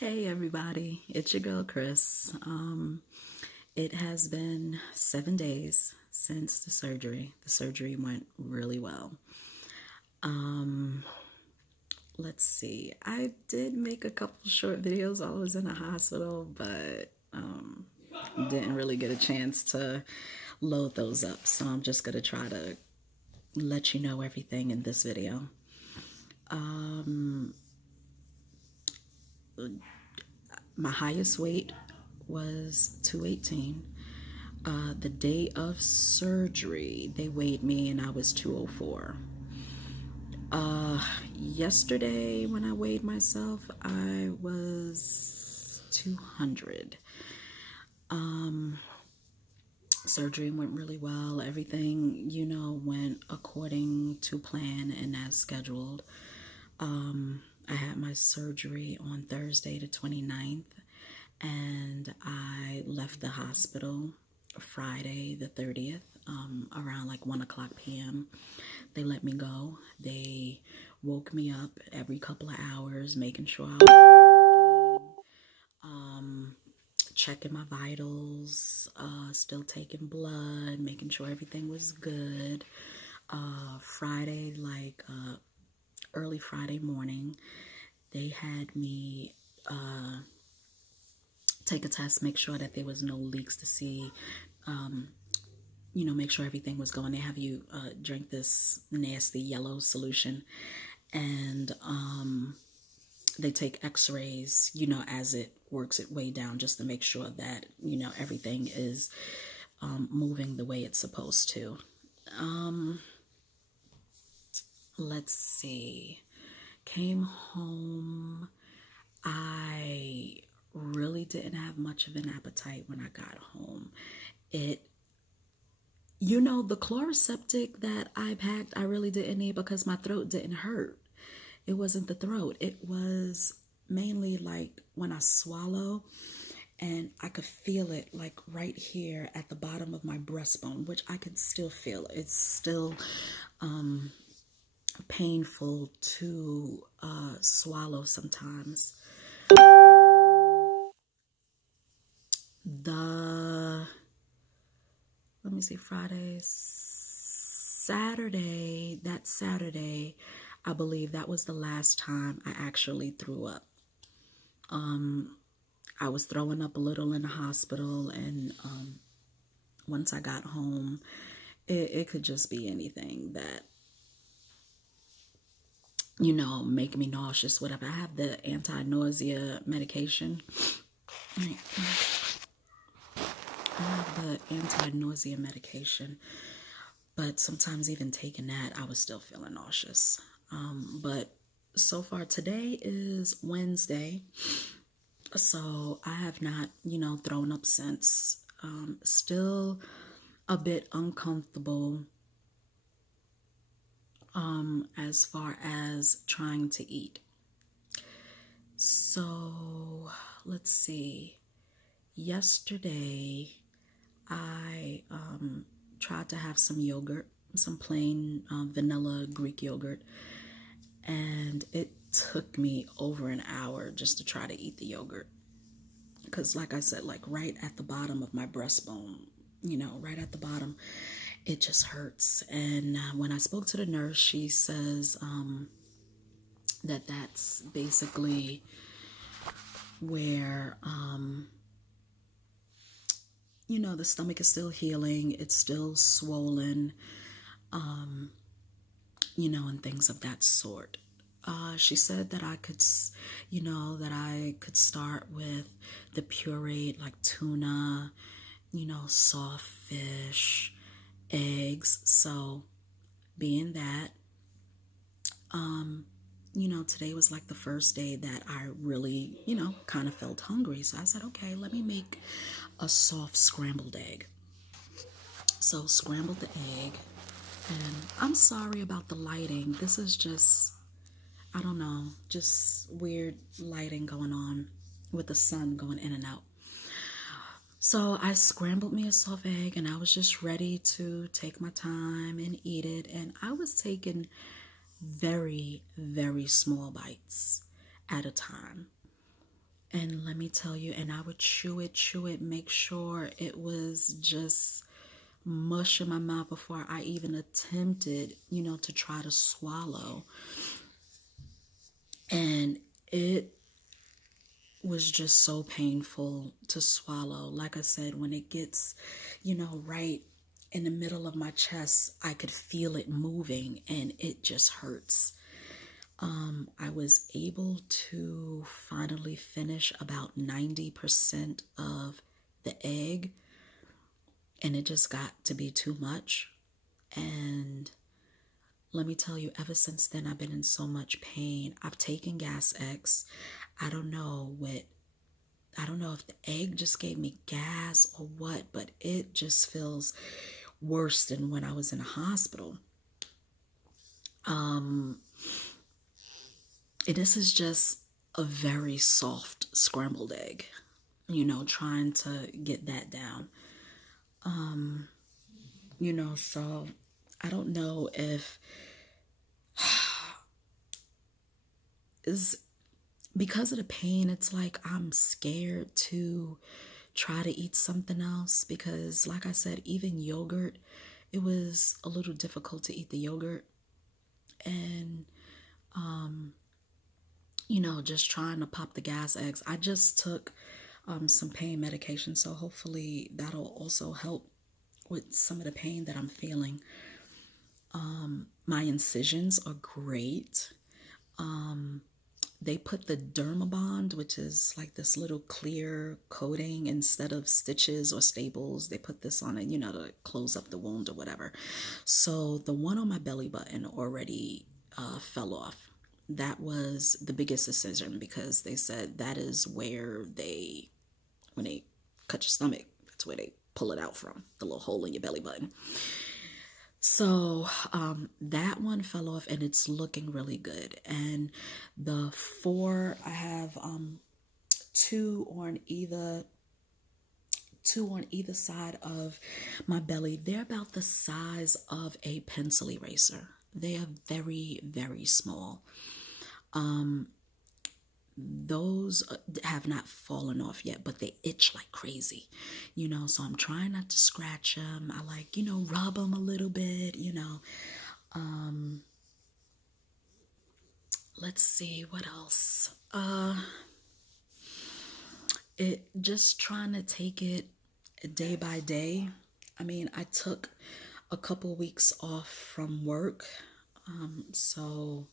Hey everybody, it's your girl Chris. It has been 7 days since the surgery. The surgery went really well. Um, let's see. I did make a couple short videos while I was in the hospital, but didn't really get a chance to load those up. So I'm just gonna try to let you know everything in this video. My highest weight was 218. The day of surgery, they weighed me and I was 204. Yesterday, when I weighed myself, I was 200. Surgery went really well. Everything, went according to plan and as scheduled. I had my surgery on Thursday, the 29th, and I left the hospital Friday, the 30th, around like 1 o'clock p.m. They let me go. They woke me up every couple of hours, making sure I was checking my vitals, still taking blood, making sure everything was good. Friday, early Friday morning, they had me take a test, make sure that there was no leaks to see, make sure everything was going. They have you drink this nasty yellow solution, and they take x-rays, as it works its way down, just to make sure that, everything is moving the way it's supposed to. Let's see. Came home. I really didn't have much of an appetite when I got home. The Chloraseptic that I packed, I really didn't need because my throat didn't hurt. It wasn't the throat. It was mainly like when I swallow, and I could feel it like right here at the bottom of my breastbone, which I can still feel. It's still painful to swallow sometimes. Let me see, that Saturday, I believe that was the last time I actually threw up. I was throwing up a little in the hospital, and once I got home, it could just be anything that, make me nauseous, whatever. I have the anti-nausea medication. I have the anti-nausea medication, but sometimes even taking that, I was still feeling nauseous. But so far, today is Wednesday, so I have not, thrown up since. Still a bit uncomfortable as far as trying to eat. So let's see. Yesterday, I tried to have some yogurt, some plain vanilla Greek yogurt, and it took me over an hour just to try to eat the yogurt. Because like I said, like right at the bottom of my breastbone, right at the bottom, it just hurts. And when I spoke to the nurse, she says that that's basically where the stomach is still healing, it's still swollen, and things of that sort. She said that I could, start with the pureed, like tuna, soft fish, eggs. So being that, today was like the first day that I really, kind of felt hungry. So I said, okay, let me make a soft scrambled egg. So scrambled the egg, and I'm sorry about the lighting. This is just, I don't know, just weird lighting going on with the sun going in and out. So I scrambled me a soft egg, and I was just ready to take my time and eat it. And I was taking very, very small bites at a time. And let me tell you, and I would chew it, make sure it was just mush in my mouth before I even attempted, to try to swallow. And it was just so painful to swallow. Like I said, when it gets, right in the middle of my chest, I could feel it moving and it just hurts. I was able to finally finish about 90% of the egg, and it just got to be too much. And let me tell you, ever since then, I've been in so much pain. I've taken Gas X. I don't know if the egg just gave me gas or what, but it just feels worse than when I was in a hospital. This is just a very soft scrambled egg, trying to get that down. So I don't know if is because of the pain, it's like I'm scared to try to eat something else because, like I said, even yogurt, it was a little difficult to eat the yogurt. And, just trying to pop the Gas X. I just took some pain medication, so hopefully that'll also help with some of the pain that I'm feeling. My incisions are great. They put the Dermabond, which is like this little clear coating instead of stitches or staples. They put this on it, to close up the wound or whatever. So the one on my belly button already fell off. That was the biggest incision because they said that is where when they cut your stomach, that's where they pull it out from, the little hole in your belly button. So that one fell off and it's looking really good. And the four, I have two on either side of my belly. They're about the size of a pencil eraser. They are very, very small. Those have not fallen off yet, but they itch like crazy, so I'm trying not to scratch them. I like, rub them a little bit, let's see what else. It just trying to take it day by day. I mean, I took a couple weeks off from work, so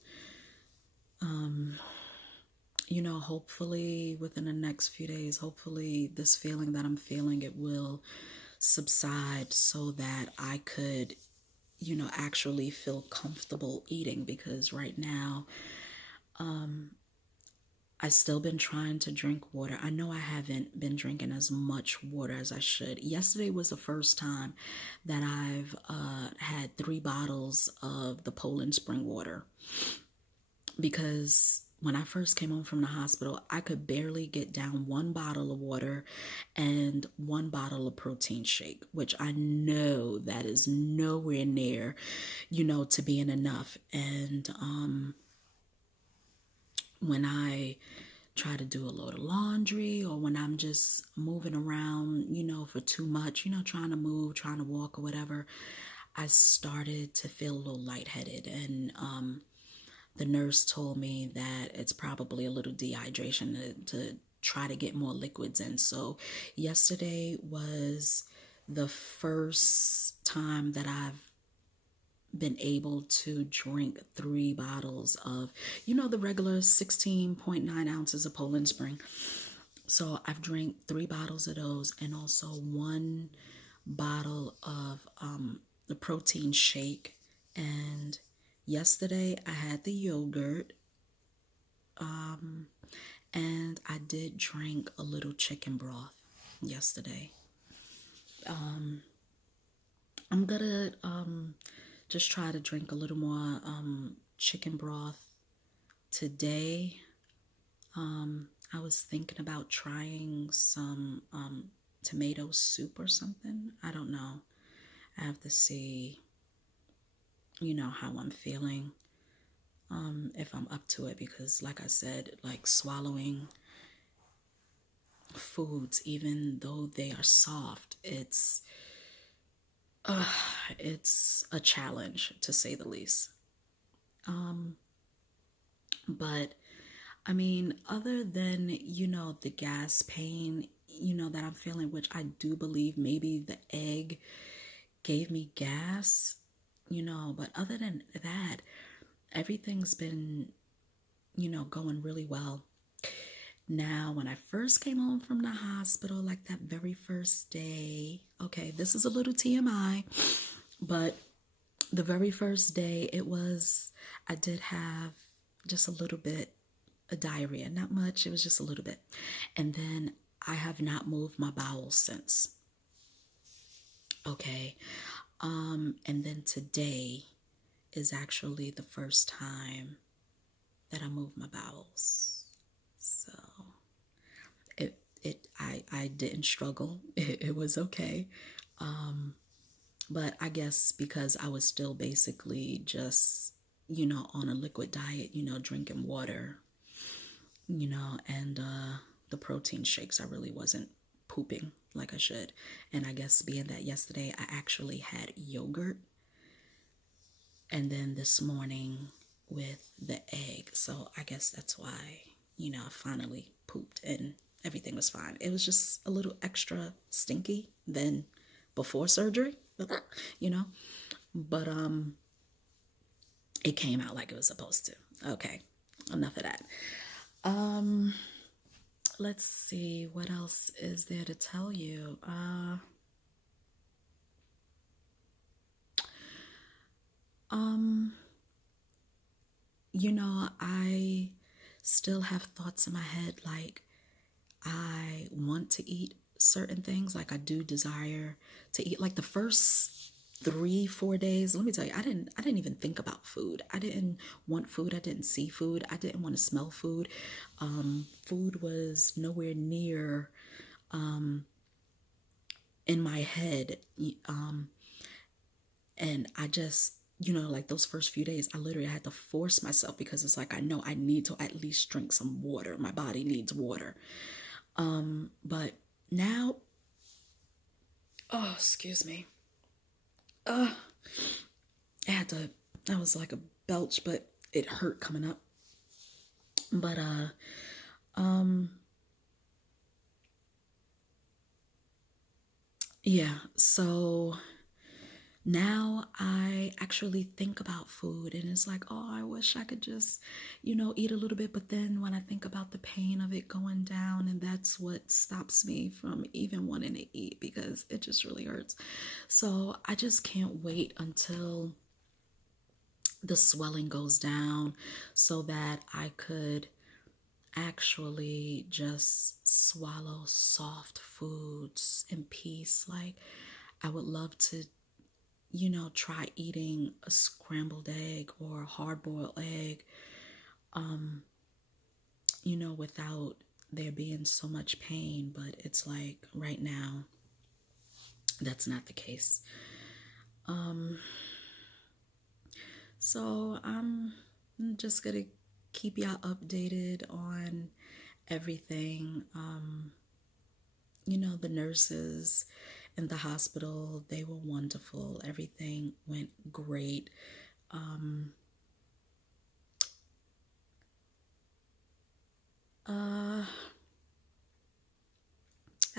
hopefully within the next few days, hopefully this feeling that I'm feeling, it will subside so that I could, actually feel comfortable eating, because right now, I've still been trying to drink water. I know I haven't been drinking as much water as I should. Yesterday was the first time that I've had 3 bottles of the Poland spring water, because when I first came home from the hospital, I could barely get down 1 bottle of water and 1 bottle of protein shake, which I know that is nowhere near, to being enough. And when I try to do a load of laundry, or when I'm just moving around, for too much, trying to move, trying to walk or whatever, I started to feel a little lightheaded. And the nurse told me that it's probably a little dehydration, to try to get more liquids in. So yesterday was the first time that I've been able to drink 3 bottles of, the regular 16.9 ounces of Poland Spring. So I've drank 3 bottles of those, and also 1 bottle of the protein shake. And yesterday I had the yogurt, and I did drink a little chicken broth yesterday. I'm gonna just try to drink a little more chicken broth today. I was thinking about trying some tomato soup or something. I don't know. I have to see, how I'm feeling, if I'm up to it, because like I said, like swallowing foods, even though they are soft, it's a challenge to say the least. But I mean, other than, the gas pain, that I'm feeling, which I do believe maybe the egg gave me gas, but other than that, everything's been, going really well. Now, when I first came home from the hospital, like that very first day, okay, this is a little TMI, but the very first day, I did have just a little bit of diarrhea. Not much, it was just a little bit. And then I have not moved my bowels since. Okay. And then today is actually the first time that I moved my bowels. So I didn't struggle. It was okay. But I guess because I was still basically just, on a liquid diet, drinking water, and the protein shakes, I really wasn't pooping like I should. And I guess being that yesterday I actually had yogurt, and then this morning with the egg. So I guess that's why, I finally pooped and everything was fine. It was just a little extra stinky than before surgery, you know. But it came out like it was supposed to. Okay, enough of that. Let's see, what else is there to tell you? I still have thoughts in my head, like I want to eat certain things, like I do desire to eat. Like the first 3 4 days, let me tell you, I didn't even think about food. I didn't want food. I didn't see food. I didn't want to smell food. Food was nowhere near in my head. And I just, like those first few days, I literally had to force myself, because it's like I know I need to at least drink some water. My body needs water. But now, oh, excuse me. I had to, that was like a belch, but it hurt coming up. But, yeah, so now I actually think about food, and it's like, oh, I wish I could just, eat a little bit. But then when I think about the pain of it going down, and that's what stops me from even wanting to eat, because it just really hurts. So I just can't wait until the swelling goes down so that I could actually just swallow soft foods in peace. Like, I would love to, try eating a scrambled egg or a hard boiled egg, without there being so much pain. But it's like right now, that's not the case. So I'm just gonna keep y'all updated on everything. The nurses in the hospital, they were wonderful. Everything went great. I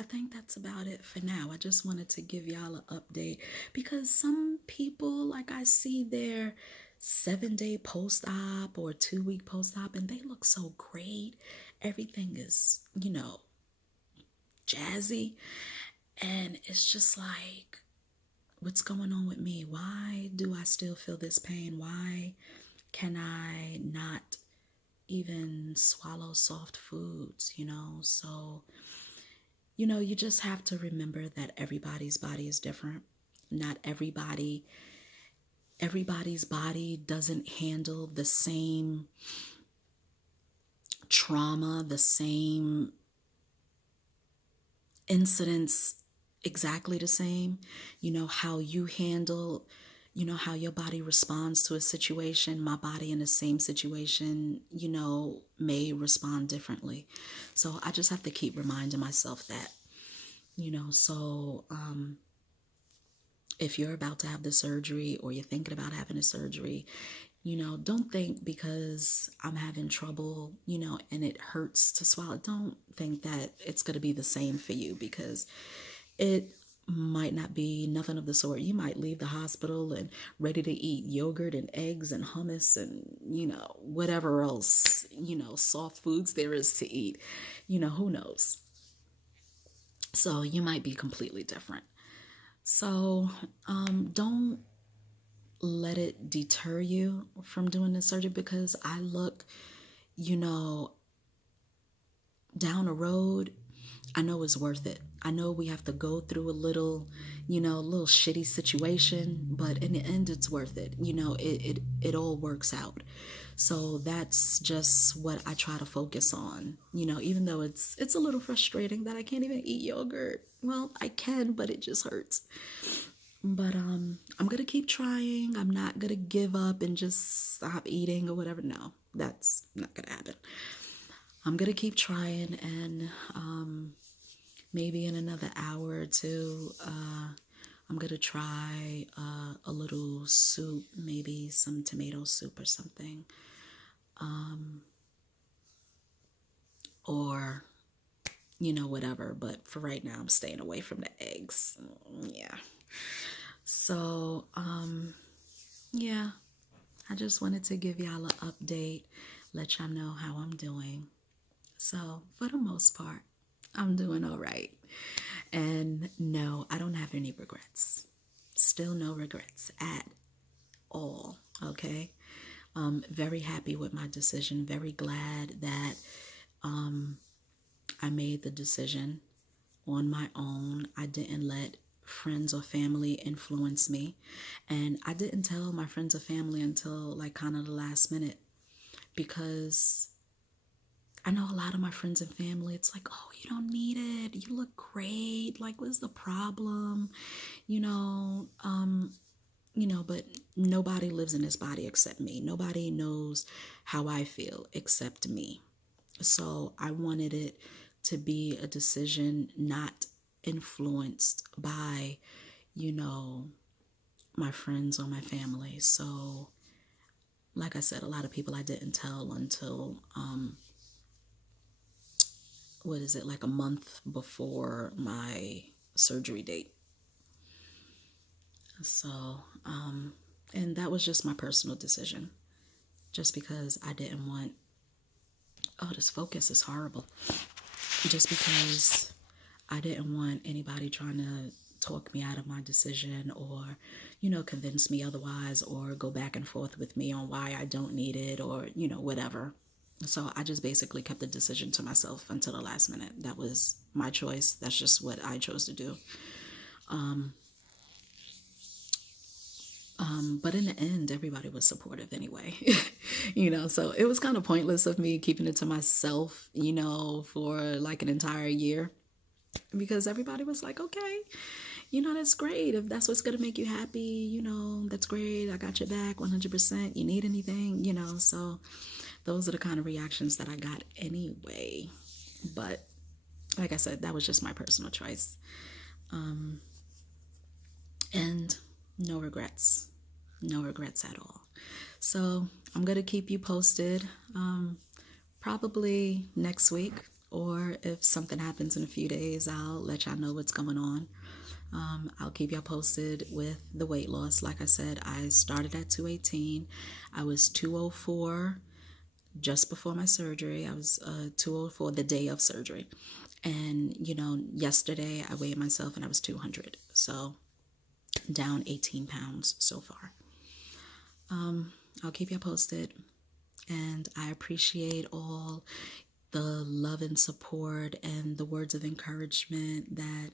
think that's about it for now. I just wanted to give y'all an update, because some people, like I see their 7 day post-op or 2 week post-op, and they look so great. Everything is, jazzy. And it's just like, what's going on with me? Why do I still feel this pain? Why can I not even swallow soft foods, So, you just have to remember that everybody's body is different. Not everybody's body doesn't handle the same trauma, the same incidents exactly the same. How you handle you know, how your body responds to a situation. My body in the same situation, you know, may respond differently. So I just have to keep reminding myself that, you know. So if you're about to have the surgery or you're thinking about having a surgery, you know, don't think because I'm having trouble, you know, and it hurts to swallow, don't think that it's going to be the same for you, because it might not be nothing of the sort. You might leave the hospital and ready to eat yogurt and eggs and hummus and, you know, whatever else, you know, soft foods there is to eat. You know, who knows? So you might be completely different. So don't let it deter you from doing the surgery, because I look, you know, down the road, I know it's worth it. I know we have to go through a little, you know, a little shitty situation, but in the end, it's worth it. You know, it all works out. So that's just what I try to focus on. You know, even though it's a little frustrating that I can't even eat yogurt. Well, I can, but it just hurts. But I'm gonna keep trying. I'm not gonna give up and just stop eating or whatever. No, that's not gonna happen. I'm gonna keep trying, and maybe in another hour or two, I'm gonna try a little soup, maybe some tomato soup or something, or you know, whatever. But for right now, I'm staying away from the eggs. Yeah. So, yeah, I just wanted to give y'all an update, let y'all know how I'm doing. So, for the most part, I'm doing all right. And no, I don't have any regrets. Still no regrets at all. Okay. Very happy with my decision. Very glad that I made the decision on my own. I didn't let friends or family influence me. And I didn't tell my friends or family until like kind of the last minute, because I know a lot of my friends and family, it's like, oh, you don't need it. You look great. Like, what's the problem? You know, but nobody lives in this body except me. Nobody knows how I feel except me. So I wanted it to be a decision not influenced by, you know, my friends or my family. So, like I said, a lot of people I didn't tell until, what is it, like a month before my surgery date. So, and that was just my personal decision, just because I didn't want, oh, this focus is horrible. Just because I didn't want anybody trying to talk me out of my decision, or, you know, convince me otherwise, or go back and forth with me on why I don't need it, or, you know, whatever. So I just basically kept the decision to myself until the last minute. That was my choice. That's just what I chose to do. But in the end, everybody was supportive anyway, you know, so it was kind of pointless of me keeping it to myself, you know, for like an entire year, because everybody was like, okay, you know, that's great. If that's what's going to make you happy, you know, that's great. I got your back 100%. You need anything, you know, so those are the kind of reactions that I got anyway. But like I said, that was just my personal choice. And no regrets. No regrets at all. So I'm going to keep you posted, probably next week, or if something happens in a few days, I'll let y'all know what's going on. I'll keep y'all posted with the weight loss. Like I said, I started at 218. I was 204 just before my surgery. I was 204 the day of surgery. And, you know, yesterday I weighed myself and I was 200. So down 18 pounds so far. I'll keep you posted. And I appreciate all the love and support and the words of encouragement that,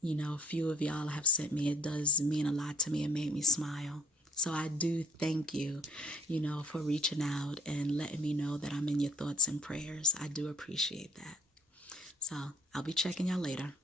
you know, a few of y'all have sent me. It does mean a lot to me. It made me smile. So I do thank you, you know, for reaching out and letting me know that I'm in your thoughts and prayers. I do appreciate that. So I'll be checking y'all later.